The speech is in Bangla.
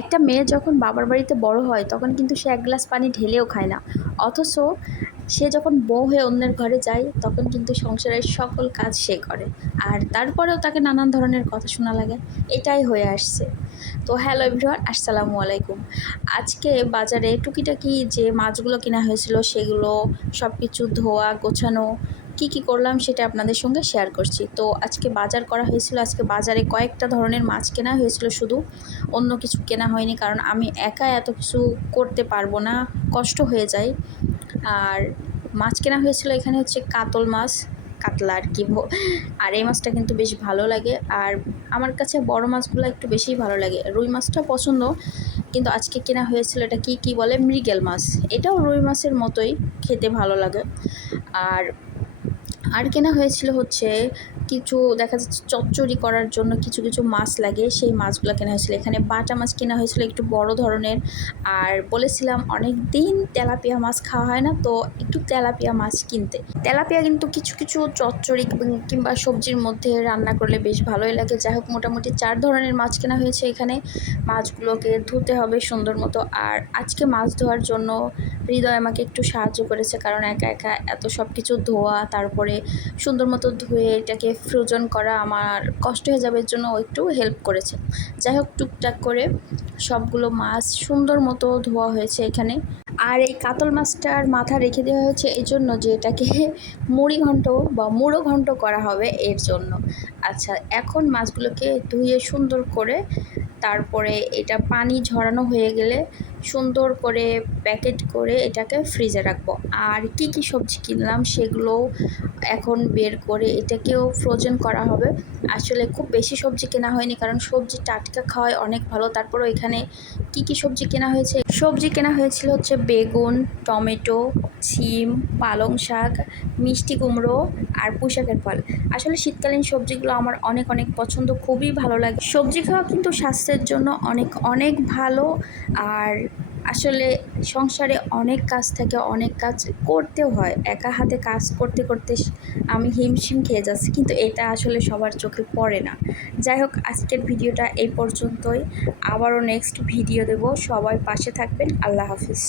একটা মেয়ে যখন বাবার বাড়িতে বড় হয় তখন কিন্তু সে এক গ্লাস পানি ঢেলেও খায় না, অথচ সে যখন বউ হয়ে অন্যের ঘরে যায় তখন কিন্তু সংসারের সকল কাজ সে করে, আর তারপরেও তাকে নানান ধরনের কথা শোনা লাগে। এটাই হয়ে আসছে। তো হ্যালো এভরিওয়ান, আসসালামু আলাইকুম। আজকে বাজারে টুকিটাকি যে মাছগুলো কেনা হয়েছিল সেগুলো সব কিছু ধোয়া গোছানো কি করলাম সেটা আপনাদের সঙ্গে শেয়ার করছি। তো আজকে বাজার করা হয়েছিল, আজকে বাজারে কয়েকটা ধরনের মাছ কেনা হয়েছিল, শুধু অন্য কিছু কেনা হয়নি, কারণ আমি একা এত কিছু করতে পারবো না, কষ্ট হয়ে যায়। আর মাছ কেনা হয়েছিল এখানে হচ্ছে কাতল মাছ, কাতলা আর কি। আর এই মাছটা কিন্তু বেশ ভালো লাগে, আর আমার কাছে বড় মাছগুলো একটু বেশিই ভালো লাগে। রুই মাছটা পছন্দ, কিন্তু আজকে কেনা হয়েছিল এটা কি বলে, মৃগেল মাছ। এটাও রুই মাছের মতোই, খেতে ভালো লাগে। আর আর কেনা হয়েছিল হচ্ছে কিছু, দেখা যাচ্ছে চচ্চড়ি করার জন্য কিছু কিছু মাছ লাগে, সেই মাছগুলো কেনা হয়েছিল। এখানে বাটা মাছ কেনা হয়েছিল একটু বড় ধরনের। আর বলেছিলাম অনেক দিন তেলাপিয়া মাছ খাওয়া হয় না, তো একটু তেলাপিয়া মাছ কিনতে। তেলাপিয়া কিন্তু কিছু কিছু চচ্চড়ি কিংবা সবজির মধ্যে রান্না করলে বেশ ভালোই লাগে। যাই হোক, মোটামুটি 4 ধরনের মাছ কেনা হয়েছে এখানে। মাছগুলোকে ধুতে হবে সুন্দর মতো। আর আজকে মাছ ধোয়ার জন্য হৃদয় আমাকে একটু সাহায্য করেছে, কারণ একা একা এত সব কিছু ধোয়া, তারপরে সুন্দর মতো ধুয়ে এটাকে ফ্রোজন করা আমার কষ্ট হয়ে যাবে, এর জন্য ও একটু হেল্প করেছে। যাই হোক, টুকটাক করে সবগুলো মাছ সুন্দর মতো ধোয়া হয়েছে এখানে। আর এই কাতল মাছটার মাথা রেখে দেওয়া হয়েছে এই জন্য যে এটাকে মুড়ি ঘন্ট বা মুড়ো ঘন্ট করা হবে, এর জন্য। আচ্ছা, এখন মাছগুলোকে ধুয়ে সুন্দর করে, তারপরে এটা পানি ঝরানো হয়ে গেলে সুন্দর করে প্যাকেট করে এটাকে ফ্রিজে রাখবো। আর কি সবজি কিনলাম সেগুলো এখন বের করে এটাকেও ফ্রোজেন করা হবে। আসলে খুব বেশি সবজি কেনা হয়নি, কারণ সবজি টাটকা খাওয়ায় অনেক ভালো। তারপরও এখানে কি সবজি কেনা হয়েছে, সবজি কেনা হয়েছিল হচ্ছে বেগুন, টমেটো, সিম, পালং শাক, মিষ্টি কুমড়ো আর পুঁইশাকের ফল। আসলে শীতকালীন সবজিগুলো আমার অনেক অনেক পছন্দ, খুবই ভালো লাগে। সবজি খাওয়া কিন্তু স্বাস্থ্যের জন্য অনেক অনেক ভালো। আর আসলে সংসারে অনেক কাজ থাকে, অনেক কাজ করতেও হয়, একা হাতে কাজ করতে করতে আমি হিমশিম খেয়ে যাচ্ছি, কিন্তু এটা আসলে সবার চোখে পড়ে না। যাই হোক, আজকের ভিডিওটা এই পর্যন্তই। আবারও নেক্সট ভিডিও দেব, সবাই পাশে থাকবেন। আল্লাহ হাফিজ।